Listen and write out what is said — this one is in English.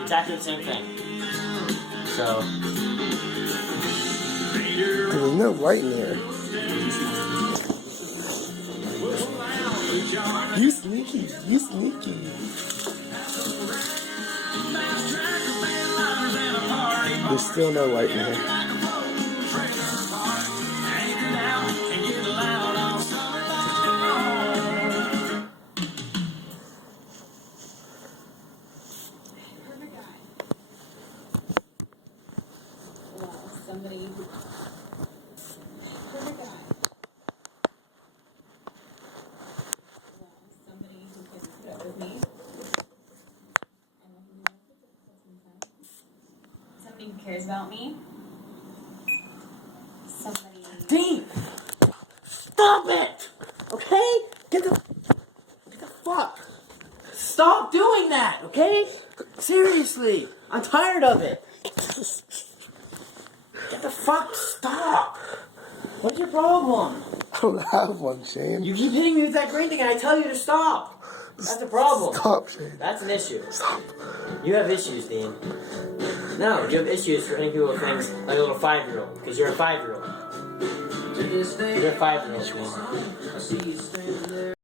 Exactly the same thing. So. There's no light in there. You sneaky. You sneaky. There's still no light in here. Somebody who perfect guy. Well, somebody who can put up with me. Somebody who cares about me. Somebody. Dean! Stop it! Okay? Get the fuck! Stop doing that, okay? Seriously! I'm tired of it! Get the fuck, stop! What's your problem? I don't have one, Shane. You keep hitting me with that green thing and I tell you to stop! That's a problem. Stop, Shane. That's an issue. Stop. You have issues, Dean. No, you have issues for hitting people with things like a little 5-year-old. Because you're a 5-year-old. You're a 5-year-old, Dean.